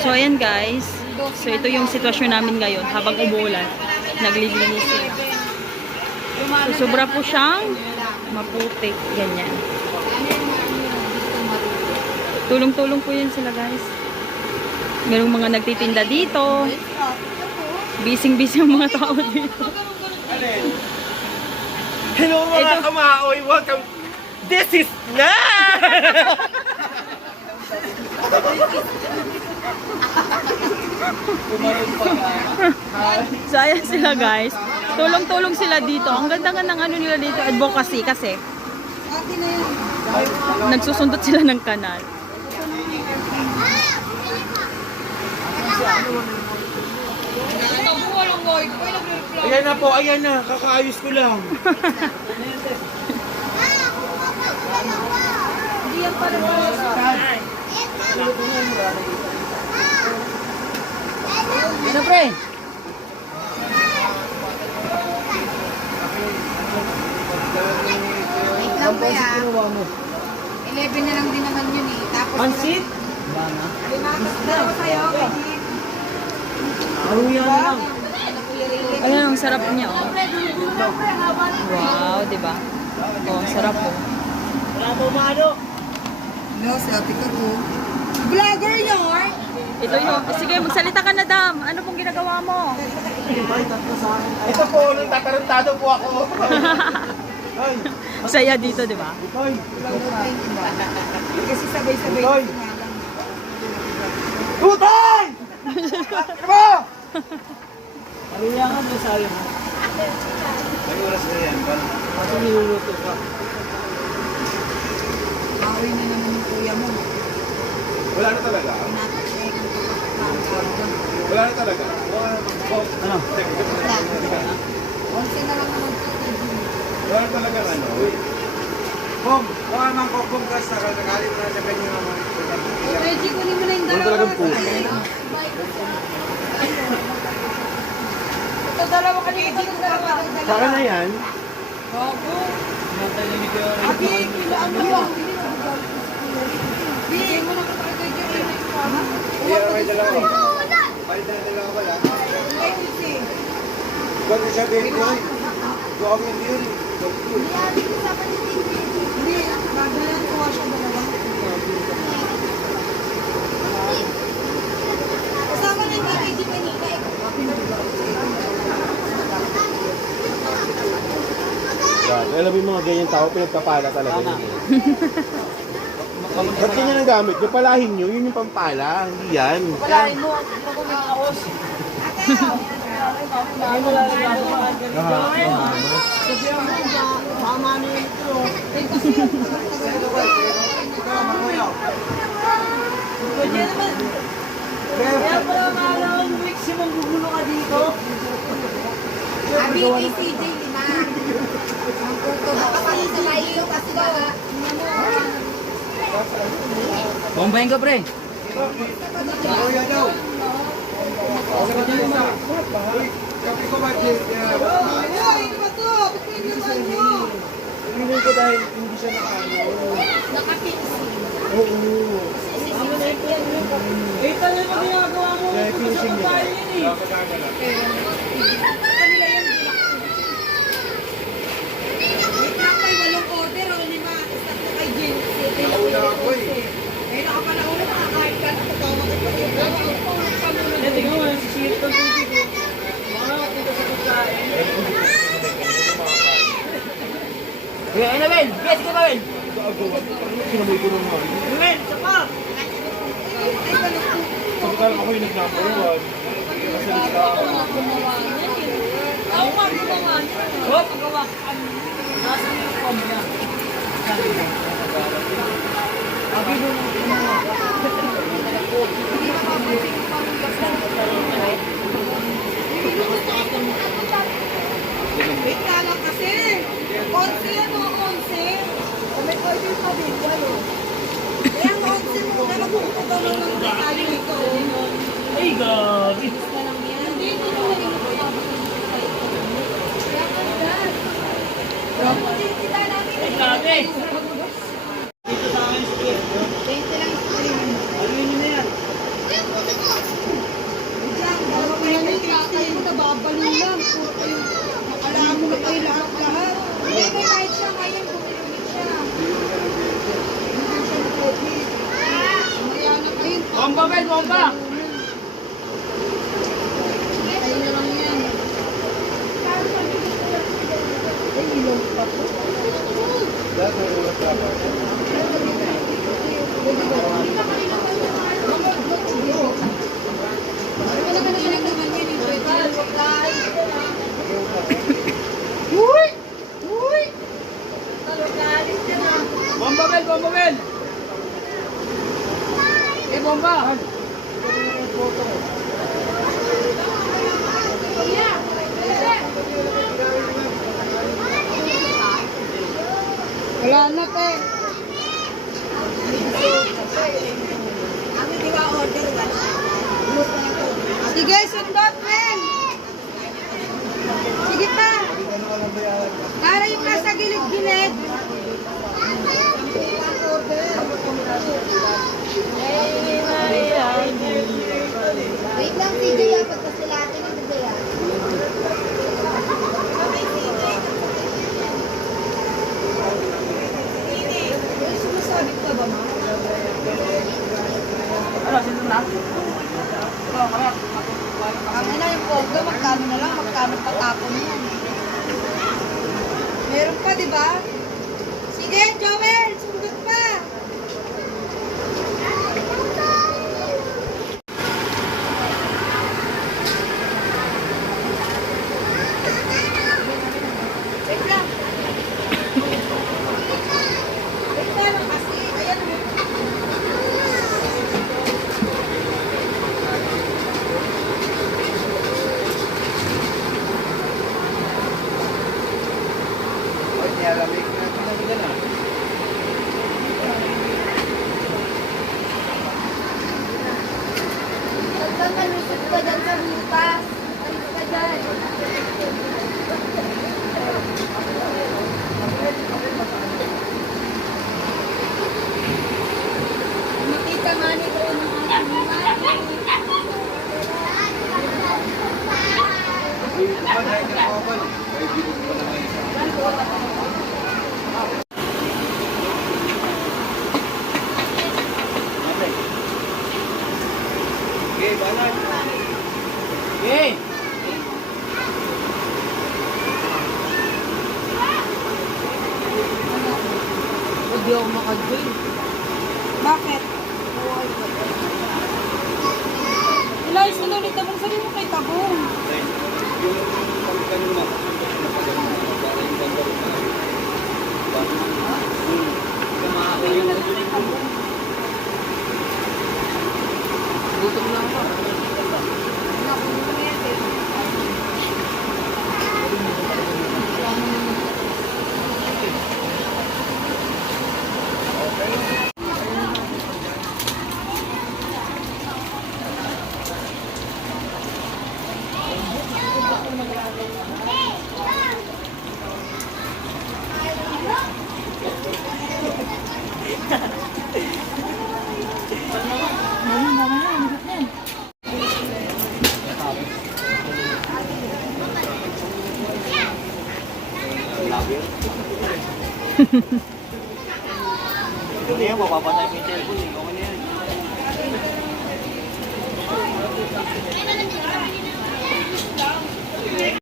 So, ayan guys. So, ito yung sitwasyon namin ngayon habang umuulan. Naglilinis sila. So, sobra po siyang maputik. Ganyan. Tulong-tulong po yun sila guys. Merong mga nagtitinda dito. Bising-bising ang mga tao dito. Hello mga kamaoy! Welcome! This is na! So, ayan sila guys. Tulong-tulong sila dito. Ang ganda-ganda ng ano nila dito, advocacy kasi nagsusundot sila ng kanal. Ayan na po, ayan na. Kakaayos ko lang. Ano pre? Wait lang po ya. 11 na lang din naman yun eh. Tapos, Pansit? limakas na ako sa'yo. Aruya na lang. Ayan, ang sarap niya. Oh. Wow, di ba? Oh, sarap po. Wala po maano. No, selfie ka po. Vlogger yun! Ito yun. Sige, magsalita ka na, Dam. Ano pong ginagawa mo? Ito po, nung tatarantado po ako. Ay, Saya dito, di ba? Toy. Kasi sabay-sabay Hoy! tumalang. Tutoy! Ano mo? Aruya nga mo sabi mo. May oras na yan. Kasi niluluto ka. Aoy na naman yung kuya mo. Wala na talaga. Natak-check ang kapag-pangkaroon. Wala na talaga. Ano? Onse na lang naman po. Wala na talaga ano. Bom, baka naman ko kung kasta ka, nakalit na sa kanya naman. Reggie, kunin mo na yung Wala dalawa. talagang puso. Ito dalawa kanina. Ito dalawa. Sa akin na yan. Bago. Natalinig ko rin. Abi, kilaan mo lang. Bigay mo na ka kay Reggie. Iya, may dalawa. May dalawa wala. Bigay ko si. Huwag na sabihin ko. Huwag yung yun. Hindi, babalan ko siya dalawa. Kasama na ni Reggie kanina. Alam mo yung mga ganyan tao, pinagpapala talaga yun. Ba't ganyan ang gamit nyo? Palahin nyo, yun yung pampala, hindi yan. Palain mo. Ito ko may kaos. Ay, wala rin ako. Sabihan mo na. Tama na yun ito. Pwede naman. Kaya pala maalaman yung maximum gugulo ka dito. Abi, kay CJ, lima. Ang puto. Kasi sa layo, kasi baka. Bombayin ka pre. Kuya daw. Kapi ko ba? Ay, ano ba to? Pwede naman nyo. Hindi ko dahil hindi siya nakaano. Oo. Eh, tayo mo ginagawa mo. Ito sa pagkain yun eh. Kanila yan, wait lang kay walong order o lima. Isa to kay Jen. Nauna ako eh. Eh, nakapalauna, nakakain ka na. Pagkawa ko pa yun. Eh, tingnan mo. Sisirip ng tubig ko. Mga dito sa pagkain. Kuya, ano Ben? Yes, ka ba Ben? Sinamoy ko naman. Ben, sapa! Sabi ka ako yung nag-number 1. Kasalita ako. Ako nga gumawa. Oh, pagawa. Nasa yung form niya. Sabi mo. Abi doon ang gumawa. Wait ka lang kasi. 11 yan o, 11. May order pa din, walo. Eh, ang 11 mo na magpupunta daw ng tayo dito. Ay, gabi. Hindi, hindi naman yung kita namin. Ay, gabi. Dito sa akin, sige. 20 lang yung screen. Ayun yun na yan. babalik lang. Puro kayo, alam mo na kayo lahat-lahat. Hindi, may kahit siya ngayon, bumilumit siya. Hindi siya COVID. Mamaya na kayo. Bomba, Bel, bomba! Tayo na lang yan. Ay, ilong pa po. Dahil may ulat dapat. Uy! Uy! Bomba, Bel, bomba, Bel! Eh, bomba! Wala na, te. Ako di ba order ka? Sige, sundot, men. Sige pa. Para yung nasa gilid-gilid. Wait lang, sige yan. Pagkasilatin yung sige yan. Sumasabit ka ba, ma? Ano, sino na? Oh, kaya. Ang ina yung pogo, magkano na lang, magkano patapon yan. Meron pa, di ba? Sige, Joel, sundot pa. Wait lang. Wait lang kasi, ayan. Ay, niyalamig na. Pinamigan na. Huwag kang malusot ka dyan sa butas. Alis ka dyan. Makita nga ni Bro ng aking Ay, dahil ka nakakal. Ay, bilog pa na ngayon. Okay, banay. Eh! Hindi ako makajoin. Bakit? Ilayos na ulit ako. Sabi mo kay Tabong. Yung pagkanin mo, napagaling mo, para yung ganda rin na. Gutom na ako. Hindi yan, mapapatay mo yung cellphone.